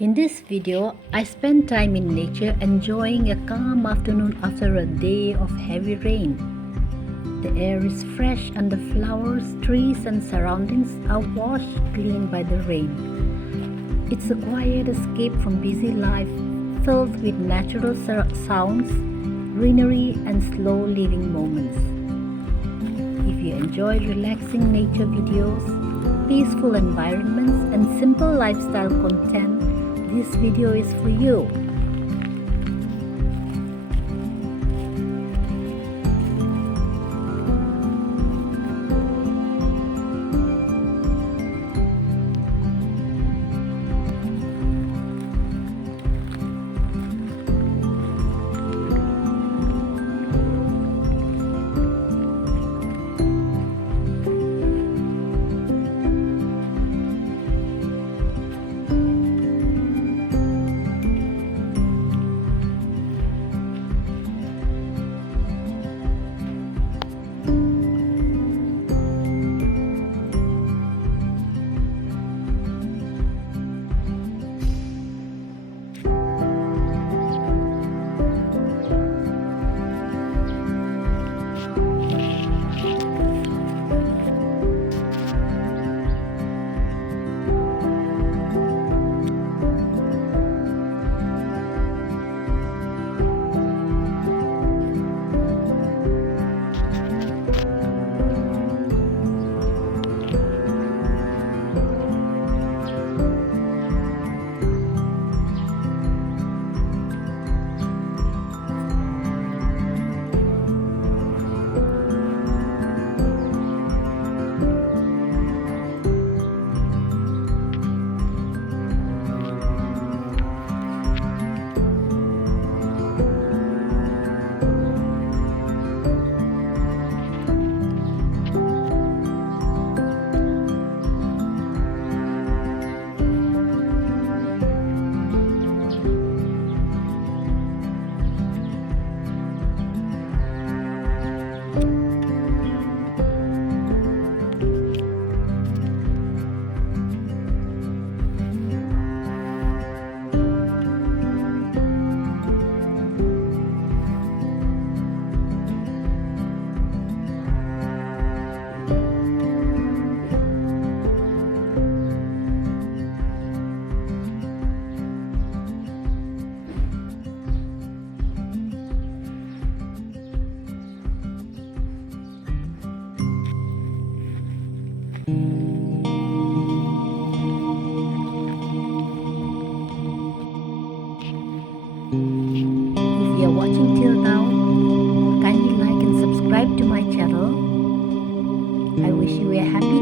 In this video, I spend time in nature enjoying a calm afternoon after a day of heavy rain. The air is fresh and the flowers, trees and surroundings are washed clean by the rain. It's a quiet escape from busy life filled with natural sounds, greenery and slow living moments. If you enjoy relaxing nature videos, peaceful environments and simple lifestyle content, this video is for you. If you are watching till now, kindly like and subscribe to my channel. I wish you a happy